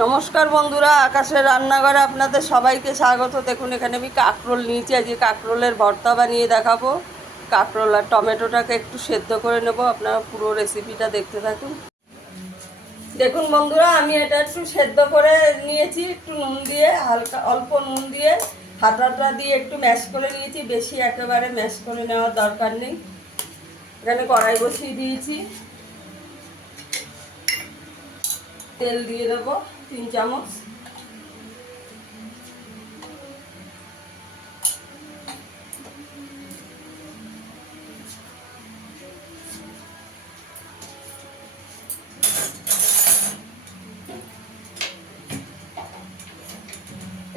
নমস্কার বন্ধুরা, আকাশের রান্নাঘরে আপনাদের সবাইকে স্বাগত। দেখুন এখানে আমি কাঁকরোল নিয়েছি, আজকে কাঁকরোলের ভর্তা বানিয়ে দেখাবো। কাঁকরোল আর টমেটোটাকে একটু সেদ্ধ করে নেব, আপনারা পুরো রেসিপিটা দেখতে থাকুন। দেখুন বন্ধুরা, আমি এটা একটু সেদ্ধ করে নিয়েছি, একটু নুন দিয়ে, হালকা অল্প নুন দিয়ে হাতাটা দিয়ে একটু ম্যাশ করে নিয়েছি। বেশি একেবারে ম্যাশ করে নেওয়ার দরকার নেই। এখানে কড়াই বসিয়ে দিয়েছি, তেল দিয়ে দেবো 3 চামচ।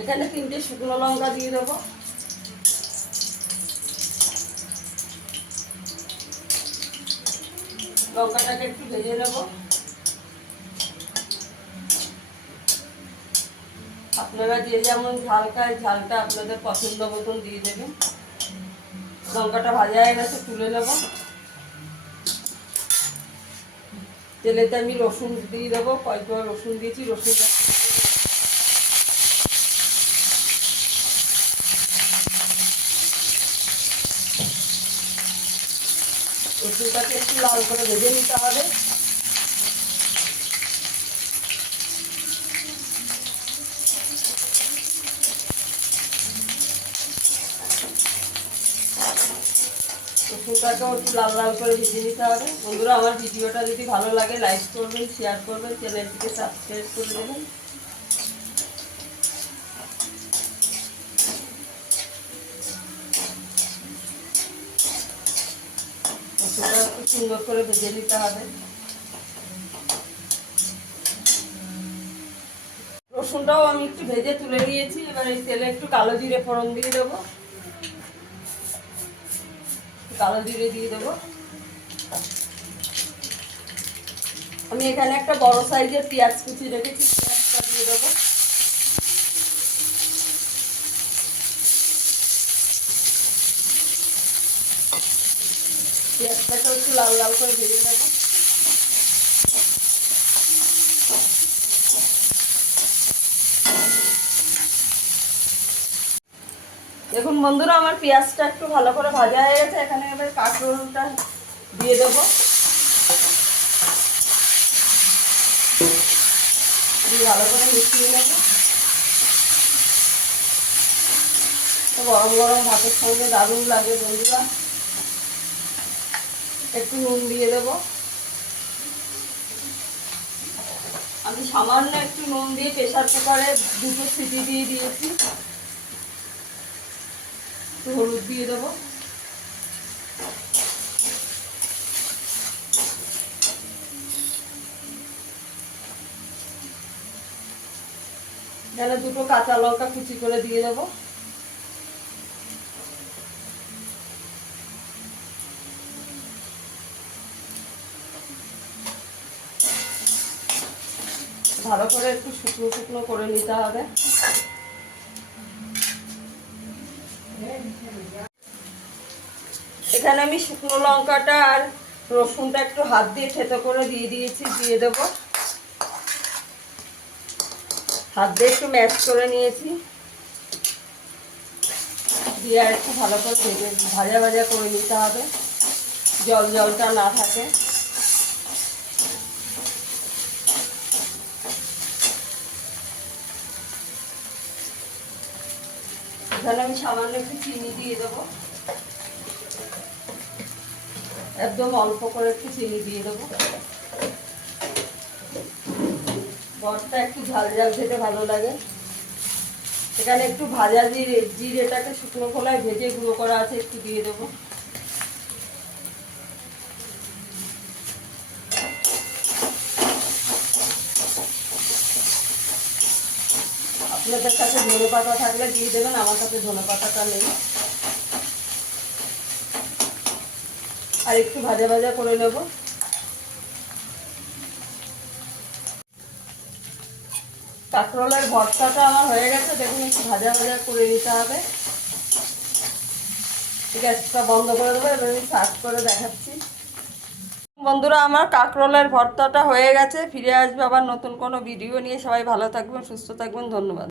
এখানে 3টে শুকনো লঙ্কা দিয়ে দেবো। লঙ্কাটাকে একটু ভেজে নেব। আপনারা যে যেমন ঝাল খায়, ঝালটা আপনাদের পছন্দ মতন দিয়ে দেবেন। লঙ্কাটা ভাজা হয়ে গেছে, তুলে নেব। তেলেতে আমি রসুন দিয়ে দেবো, কয়েকটা রসুন দিয়েছি। রসুনটাকে একটু লাল করে ভেজে নিতে হবে। রসুনটাকেও একটু লাল লাল করে ভেজে নিতে হবে। বন্ধুরা, আমার ভিডিওটা যদি ভালো লাগে লাইক করবেন, শেয়ার করবেন, চ্যানেলটিকে সাবস্ক্রাইব করে দেবেন। রসুনটা একটু সুন্দর করে ভেজে নিতে হবে। রসুনটাও আমি একটু ভেজে তুলে নিয়েছি। এবার এই তেলে একটু কালো জিরে ফোড়ন দিয়ে দেবো। কালো জিরে দিয়ে দেবো। আমি এখানে একটা বড় সাইজের পেঁয়াজ কুচি রেখেছি, পেঁয়াজটা দিয়ে দেবো। পেঁয়াজটাকে একটু লাল লাল করে ভেজে নেব। দেখুন বন্ধুরা, আমার পেঁয়াজটা একটু ভালো করে ভাজা হয়ে গেছে। এখানে এবার কাঁকরোলটা দিয়ে দেবো। দিয়ে ভালো করে মিশিয়ে নেব। গরম গরম ভাতের সঙ্গে দারুণ লাগে বন্ধুরা। একটু নুন দিয়ে দেবো। আমি সামান্য একটু নুন দিয়ে প্রেসার কুকারে 2টো সিটি দিয়ে দিয়েছি। একটু হলুদ দিয়ে দেবো। এখানে 2টো কাঁচা লঙ্কা কুচি করে দিয়ে দেবো। ভালো করে একটু শুকনো শুকনো করে নিতে হবে। এখানে আমি শুকনো লঙ্কাটা আর রসুনটা একটু হাত দিয়ে থেতো করে দিয়ে দিয়েছি, দিয়ে দেবো। হাত দিয়ে একটু ম্যাশ করে নিয়েছি, দিয়ে আর একটু ভালো করে ভাজা ভাজা করে নিতে হবে, জলটা না থাকে। এখানে আমি সামান্য একটু চিনি দিয়ে দেবো। একদম অল্প করে একটু চিনি দিয়ে দেবো। ভর্তা একটু ঝাল ঝাল খেতে ভালো লাগে। এখানে একটু ভাজা জিরেটাকে শুকনো খোলায় ভেজে গুঁড়ো করা আছে, একটু দিয়ে দেবো। আপনাদের কাছে ধনে পাতা থাকলে দিয়ে দেবেন, আমার কাছে ধনে পাতাটা নেই। আর একটু ভাজা ভাজা করে নেব। কাঁকরোলের ভর্তাটা আমার হয়ে গেছে। দেখুন একটু ভাজা ভাজা করে নিতে হবে। গ্যাসটা বন্ধ করে দেবো। এবার আমি সার্ভ করে দেখাচ্ছি। বন্ধুরা, আমার কাঁকরোলের ভর্তাটা হয়ে গেছে। ফিরে আসবে আবার নতুন কোনো ভিডিও নিয়ে। সবাই ভালো থাকবেন, সুস্থ থাকবেন, ধন্যবাদ।